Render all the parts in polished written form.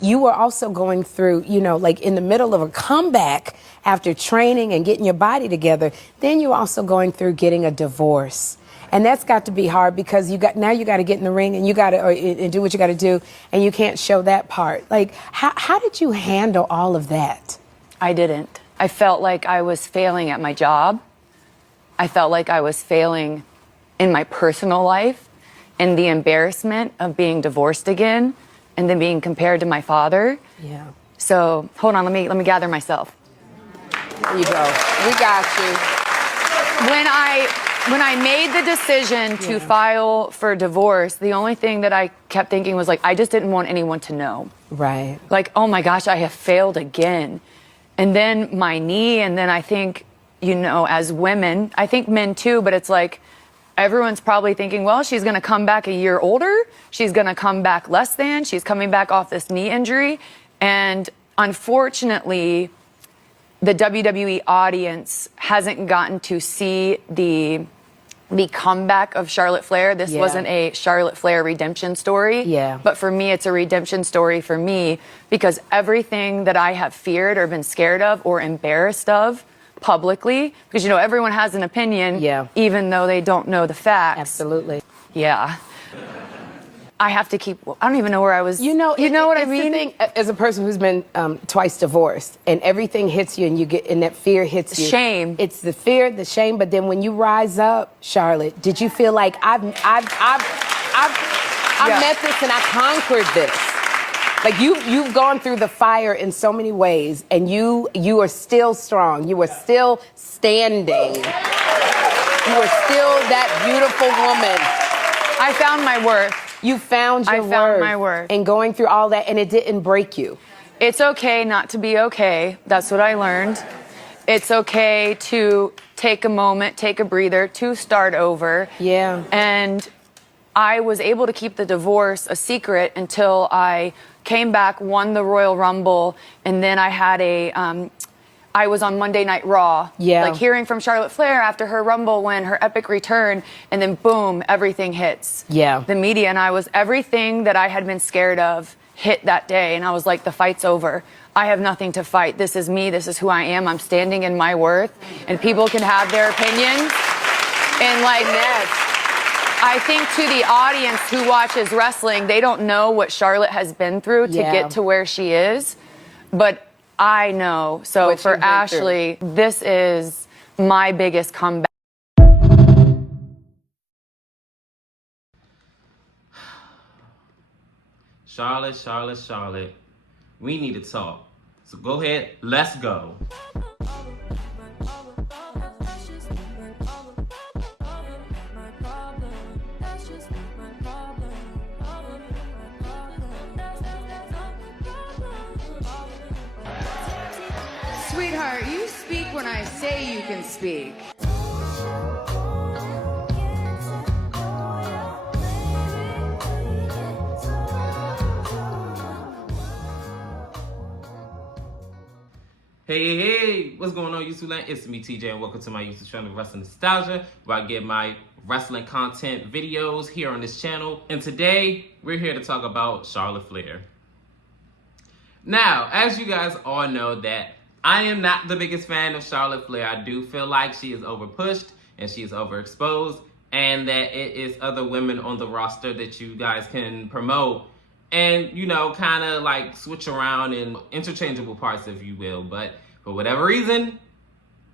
You were also going through, like in the middle of a comeback after training and getting your body together. Then you're also going through getting a divorce. And that's got to be hard because you got to get in the ring and you got to and do what you got to do, and you can't show that part. Like, how did you handle all of that? I didn't. I felt like I was failing at my job. I felt like I was failing in my personal life, and the embarrassment of being divorced again and then being compared to my father. Yeah. So hold on, let me gather myself. There you go. We got you. When I made the decision to file for divorce, the only thing that I kept thinking was like, I just didn't want anyone to know. Right. Like, oh my gosh, I have failed again. And then my knee, and then I think, as women, I think men too, but it's like, everyone's probably thinking, well, she's going to come back a year older. She's going to come back less than. She's coming back off this knee injury. And unfortunately, the WWE audience hasn't gotten to see the comeback of Charlotte Flair. This wasn't a Charlotte Flair redemption story. Yeah. But for me, it's a redemption story for me because everything that I have feared or been scared of or embarrassed of publicly, because, everyone has an opinion, even though they don't know the facts. Absolutely. Yeah. I have to keep, I don't even know where I was. What I mean? The thing, as a person who's been twice divorced, and everything hits you, and that fear hits you. Shame. It's the fear, the shame, but then when you rise up, Charlotte, did you feel like I've met this and I conquered this? Like you've gone through the fire in so many ways, and you are still strong. You are still standing. You are still that beautiful woman. I found my worth. You found your worth. I found my worth. And going through all that, and it didn't break you. It's okay not to be okay. That's what I learned. It's okay to take a moment, take a breather, to start over. Yeah. And I was able to keep the divorce a secret until I came back, won the Royal Rumble, and then I had I was on Monday Night Raw. Yeah. Like hearing from Charlotte Flair after her Rumble win, her epic return, and then boom, everything hits. Yeah. The media, and everything that I had been scared of hit that day, and I was like, the fight's over. I have nothing to fight. This is me. This is who I am. I'm standing in my worth, and people can have their opinions. And I think to the audience who watches wrestling, they don't know what Charlotte has been through to get to where she is, but I know. So what for Ashley, this is my biggest comeback. Charlotte, we need to talk. So go ahead, let's go. Sweetheart, you speak when I say you can speak. Hey, what's going on, YouTube land? It's me, TJ, and welcome to my YouTube channel, Wrestling Nostalgia, where I get my wrestling content videos here on this channel. And today, we're here to talk about Charlotte Flair. Now, as you guys all know that I am not the biggest fan of Charlotte Flair. I do feel like she is overpushed and she is overexposed, and that it is other women on the roster that you guys can promote and, kind of like switch around in interchangeable parts, if you will. But for whatever reason,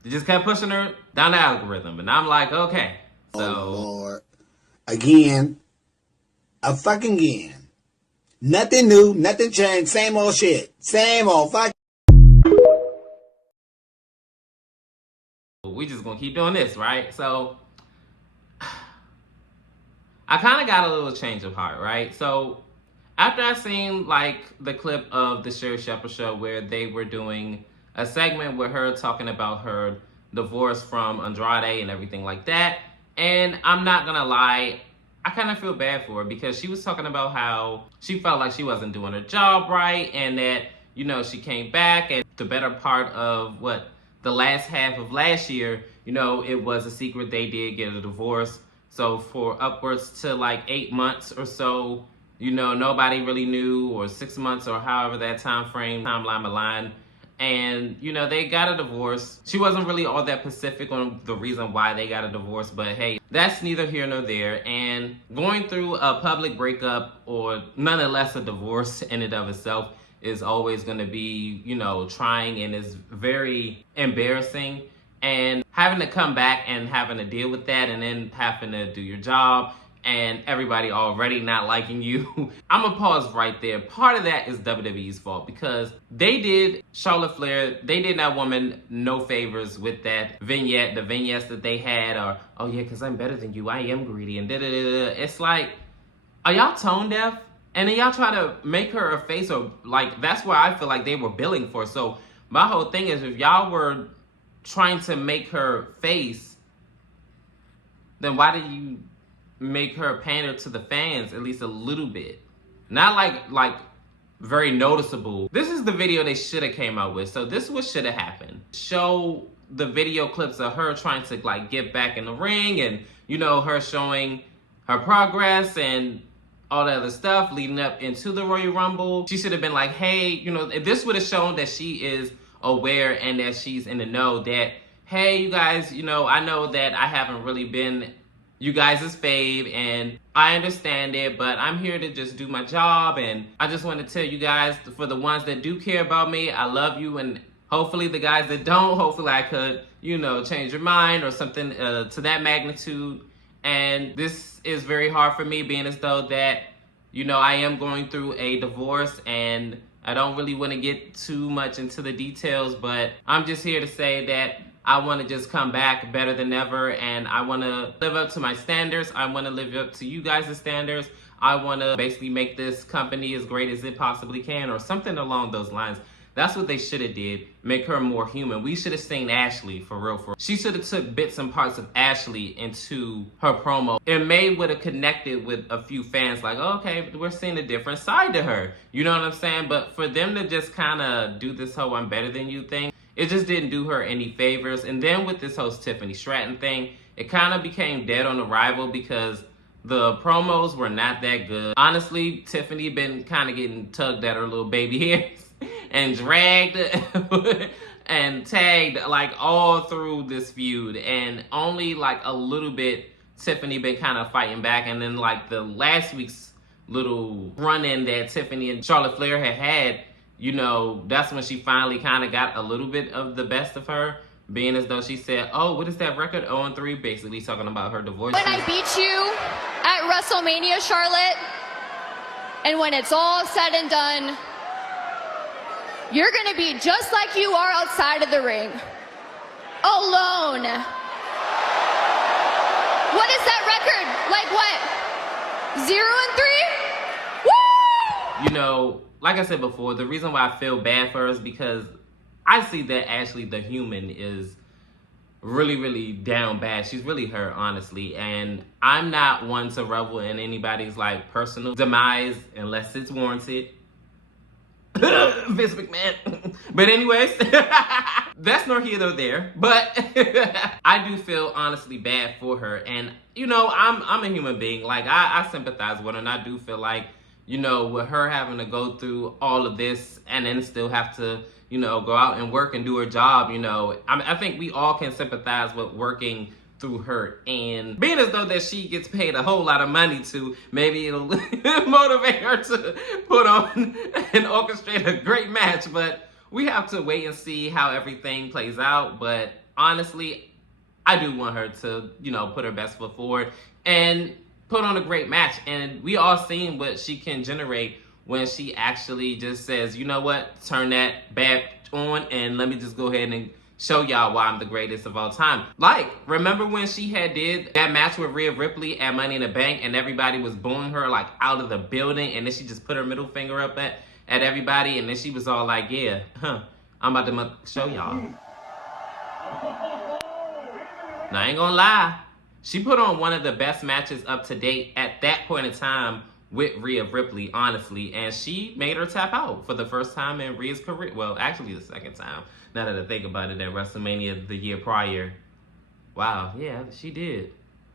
they just kept pushing her down the algorithm. And I'm like, okay. So, oh, Lord. Again. Nothing new, nothing changed, same old shit. Same old fuck. We just gonna keep doing this, right? So I kind of got a little change of heart, right? So after I seen like the clip of the Sherri Shepherd show where they were doing a segment with her talking about her divorce from Andrade and everything like that, and I'm not gonna lie, I kind of feel bad for her because she was talking about how she felt like she wasn't doing her job right, and that, she came back, and the better part of the last half of last year, it was a secret they did get a divorce. So for upwards to like 8 months or so, nobody really knew, or 6 months, or however that timeline aligned. And, they got a divorce. She wasn't really all that specific on the reason why they got a divorce, but hey, that's neither here nor there. And going through a public breakup, or nonetheless a divorce in and of itself, is always going to be, trying, and is very embarrassing. And having to come back and having to deal with that, and then having to do your job, and everybody already not liking you. I'm gonna pause right there. Part of that is WWE's fault, because they did Charlotte Flair, they did that woman no favors with that vignette, the vignettes that they had, or, oh yeah, because I'm better than you, I am greedy, and da-da-da-da. It's like, are y'all tone deaf? And then y'all try to make her a face, or like, that's where I feel like they were billing for. So my whole thing is, if y'all were trying to make her face, then why did you make her pander to the fans at least a little bit? Not like very noticeable. This is the video they should have came out with. So this is what should have happened. Show the video clips of her trying to like get back in the ring, and her showing her progress and all that other stuff leading up into the Royal Rumble. She should have been like, hey, this would have shown that she is aware and that she's in the know, that, hey, you guys, I know that I haven't really been you guys' fave, and I understand it, but I'm here to just do my job, and I just want to tell you guys, for the ones that do care about me, I love you, and hopefully the guys that don't, hopefully I could, change your mind or something to that magnitude. And this is very hard for me, being as though that, I am going through a divorce, and I don't really want to get too much into the details, but I'm just here to say that I want to just come back better than ever, and I want to live up to my standards. I want to live up to you guys' standards. I want to basically make this company as great as it possibly can, or something along those lines. That's what they should have did. Make her more human. We should have seen Ashley for real. She should have took bits and parts of Ashley into her promo. It may would have connected with a few fans, like, oh, okay, we're seeing a different side to her. You know what I'm saying? But for them to just kind of do this whole I'm better than you thing, it just didn't do her any favors. And then with this whole Tiffany Stratton thing, it kind of became dead on arrival, because the promos were not that good. Honestly, Tiffany been kind of getting tugged at her little baby hairs and dragged and tagged like all through this feud, and only like a little bit Tiffany been kind of fighting back. And then like the last week's little run-in that Tiffany and Charlotte Flair had, that's when she finally kind of got a little bit of the best of her, being as though she said, oh, what is that record? 0-3, basically talking about her divorce. When I beat you at WrestleMania, Charlotte, and when it's all said and done, you're going to be just like you are outside of the ring. Alone. What is that record? Like what? 0-3? Woo! Like I said before, the reason why I feel bad for her is because I see that Ashley, the human, is really, really down bad. She's really hurt, honestly. And I'm not one to revel in anybody's like personal demise unless it's warranted. Vince McMahon. But anyways, that's nor here nor there. But I do feel honestly bad for her. And, I'm a human being. Like, I sympathize with her, and I do feel like, with her having to go through all of this and then still have to, go out and work and do her job, I think we all can sympathize with working through her, and being as though that she gets paid a whole lot of money to, maybe it'll motivate her to put on and orchestrate a great match. But we have to wait and see how everything plays out. But honestly, I do want her to, put her best foot forward and put on a great match. And we all seen what she can generate when she actually just says, you know what, turn that back on and let me just go ahead and show y'all why I'm the greatest of all time. Like, remember when she had did that match with Rhea Ripley at Money in the Bank, and everybody was booing her like out of the building, and then she just put her middle finger up at everybody, and then she was all like, yeah, I'm about to show y'all. Now, I ain't gonna lie, she put on one of the best matches up to date at that point in time with Rhea Ripley, honestly, and she made her tap out for the first time in Rhea's career. Well, actually the second time, now that I think about it, at WrestleMania the year prior. Wow, yeah, she did.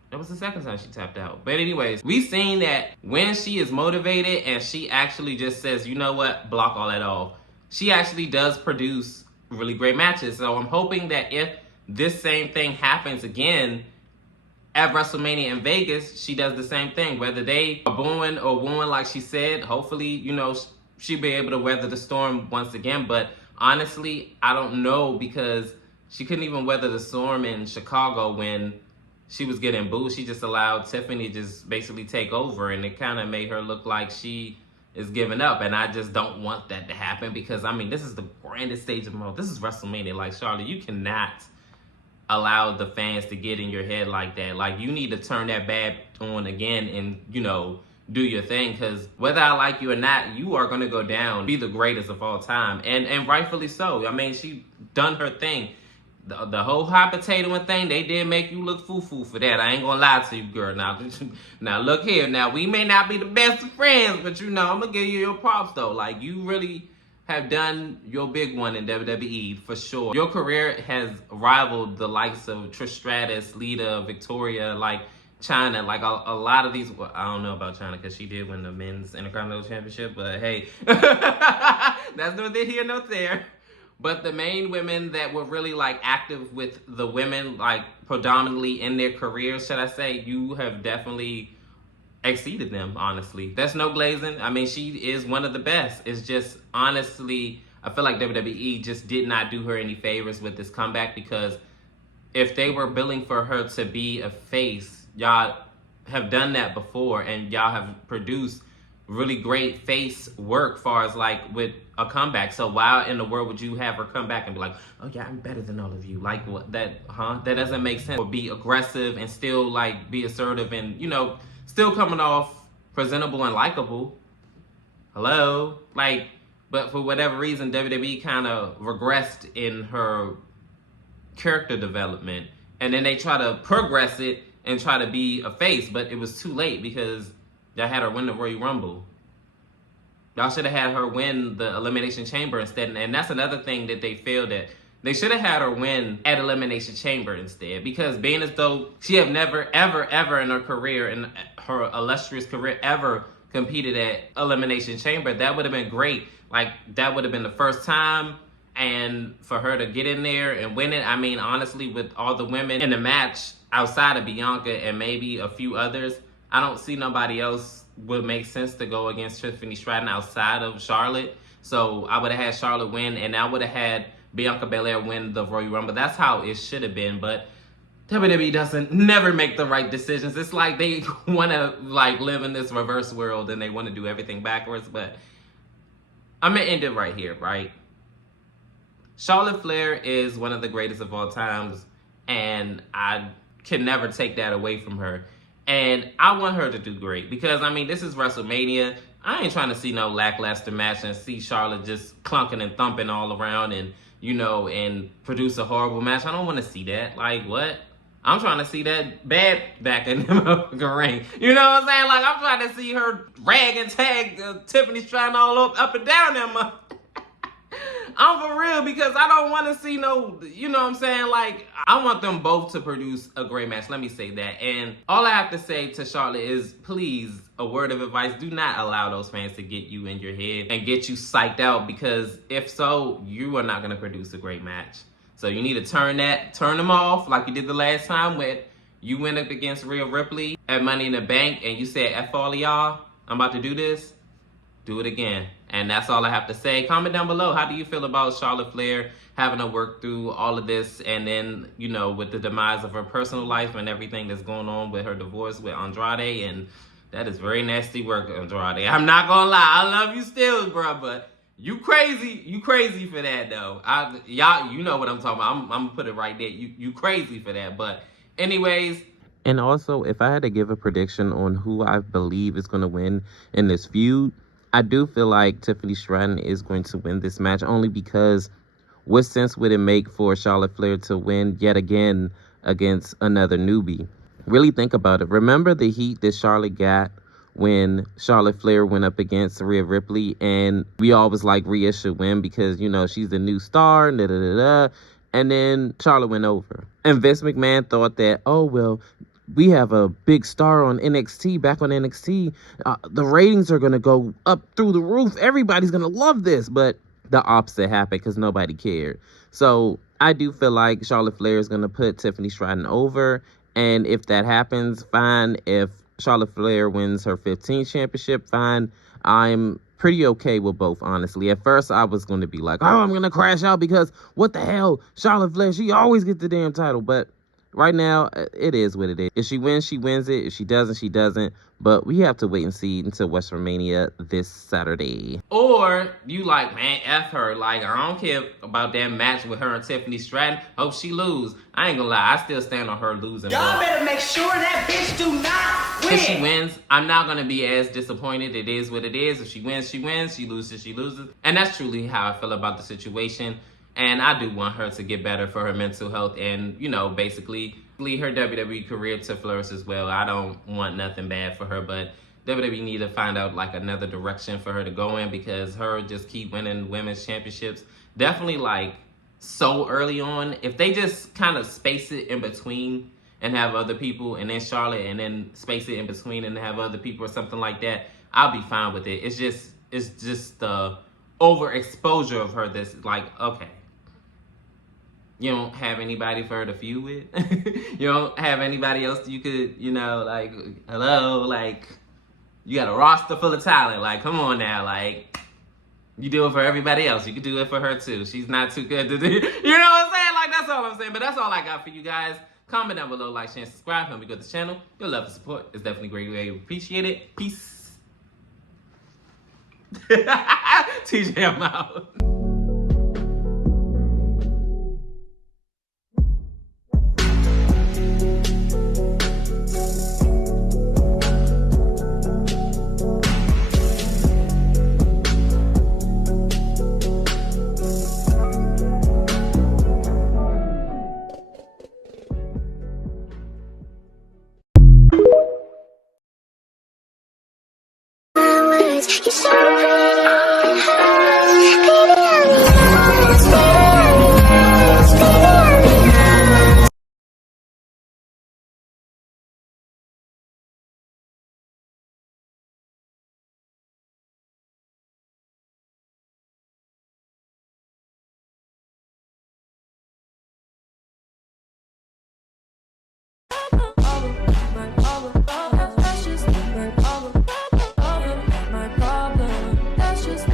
That was the second time she tapped out. But anyways, we've seen that when she is motivated and she actually just says, you know what, block all that off, she actually does produce really great matches. So I'm hoping that if this same thing happens again at WrestleMania in Vegas, she does the same thing. Whether they are booing or wooing like she said, hopefully, you know, she'll be able to weather the storm once again. But honestly, I don't know, because she couldn't even weather the storm in Chicago when she was getting booed. She just allowed Tiffany to just basically take over, and it kind of made her look like she is giving up. And I just don't want that to happen, because I mean, this is the grandest stage of all. This is WrestleMania. Like, Charlotte, you cannot allow the fans to get in your head like that. Like, you need to turn that bad on again and, you know, do your thing, because whether I like you or not, you are going to go down, be the greatest of all time, and rightfully so. I mean, she done her thing. The whole hot potato thing, they did make you look foo-foo for that. I ain't gonna lie to you, girl. Now look here. Now, we may not be the best of friends, but you know, I'm gonna give you your props though. Like, you really have done your big one in WWE for sure. Your career has rivaled the likes of Trish Stratus, Lita, Victoria, like China. Like a lot of these, well, I don't know about China because she did win the men's Intercontinental Championship, but hey, that's neither here nor there. But the main women that were really like active with the women, like predominantly in their careers, should I say, you have definitely exceeded them, honestly. That's no glazing. I mean, she is one of the best. It's just, honestly, I feel like WWE just did not do her any favors with this comeback, because if they were billing for her to be a face, y'all have done that before, and y'all have produced really great face work far as like with a comeback. So why in the world would you have her come back and be like, oh yeah, I'm better than all of you? Like, what, that doesn't make sense. Or be aggressive and still like be assertive and, you know, still coming off presentable and likable. Hello? Like, but for whatever reason, WWE kind of regressed in her character development, and then they try to progress it and try to be a face, but it was too late, because y'all had her win the Royal Rumble. Y'all should have had her win the Elimination Chamber instead. And that's another thing that they failed at. They should have had her win at Elimination Chamber instead. Because being as though she have never, ever, ever in her career, in her illustrious career, ever competed at Elimination Chamber, that would have been great. Like, that would have been the first time. And for her to get in there and win it, I mean, honestly, with all the women in the match outside of Bianca and maybe a few others, I don't see nobody else would make sense to go against Tiffany Stratton outside of Charlotte. So I would have had Charlotte win, and I would have had Bianca Belair win the Royal Rumble. That's how it should have been. But WWE doesn't never make the right decisions. It's like they want to like live in this reverse world and they want to do everything backwards. But I'm gonna end it right here, right? Charlotte Flair is one of the greatest of all times, and I can never take that away from her. And I want her to do great, because, I mean, this is WrestleMania. I ain't trying to see no lackluster match and see Charlotte just clunking and thumping all around and, you know, and produce a horrible match. I don't want to see that. Like, what? I'm trying to see that bad back in the ring. You know what I'm saying? Like, I'm trying to see her rag and tag Tiffany Stratton all up and down them. I'm for real, because I don't want to see no, you know what I'm saying? Like, I want them both to produce a great match. Let me say that. And all I have to say to Charlotte is, please, a word of advice, do not allow those fans to get you in your head and get you psyched out, because if so, you are not going to produce a great match. So you need to turn them off like you did the last time when you went up against Rhea Ripley at Money in the Bank and you said, F all of y'all, I'm about to do this. Do it again. And that's all I have to say. Comment down below. How do you feel about Charlotte Flair having to work through all of this, and then, you know, with the demise of her personal life and everything that's going on with her divorce with Andrade? And that is very nasty work, Andrade. I'm not gonna lie. I love you still, bro, but you crazy for that though. Y'all, you know what I'm talking about. I'm gonna put it right there. You crazy for that. But anyways. And also, if I had to give a prediction on who I believe is gonna win in this feud, I do feel like Tiffany Stratton is going to win this match, only because what sense would it make for Charlotte Flair to win yet again against another newbie? Really think about it. Remember the heat that Charlotte got when Charlotte Flair went up against Rhea Ripley, and we all was like, Rhea should win because, you know, she's the new star, and then Charlotte went over. And Vince McMahon thought that, oh, well, we have a big star on NXT, back on NXT. The ratings are going to go up through the roof. Everybody's going to love this. But the opposite happened because nobody cared. So I do feel like Charlotte Flair is going to put Tiffany Stratton over. And if that happens, fine. If Charlotte Flair wins her 15th championship, fine. I'm pretty okay with both, honestly. At first, I was going to be like, oh, I'm going to crash out because what the hell? Charlotte Flair, she always gets the damn title. But right now, it is what it is. If she wins, she wins it. If she doesn't, she doesn't. But we have to wait and see until WrestleMania this Saturday. Or you like, man, F her. Like, I don't care about that match with her and Tiffany Stratton. Hope she lose. I ain't gonna lie, I still stand on her losing. Y'all better make sure that bitch do not win. If she wins, I'm not gonna be as disappointed. It is what it is. If she wins, she wins. She loses, she loses. And that's truly how I feel about the situation. And I do want her to get better for her mental health and, you know, basically lead her WWE career to flourish as well. I don't want nothing bad for her, but WWE need to find out like another direction for her to go in, because her just keep winning women's championships. Definitely like so early on. If they just kind of space it in between and have other people, and then Charlotte, and then space it in between and have other people or something like that, I'll be fine with it. It's just the overexposure of her that's like, okay. You don't have anybody for her to feud with. You don't have anybody else you could, you know, like, hello, like, you got a roster full of talent. Like, come on now, like, you do it for everybody else. You could do it for her too. She's not too good to do. You know what I'm saying? Like, that's all I'm saying. But that's all I got for you guys. Comment down below, like, share, and subscribe. Help me grow the channel. Your love and support is definitely greatly appreciated. Peace. TJ, I'm out.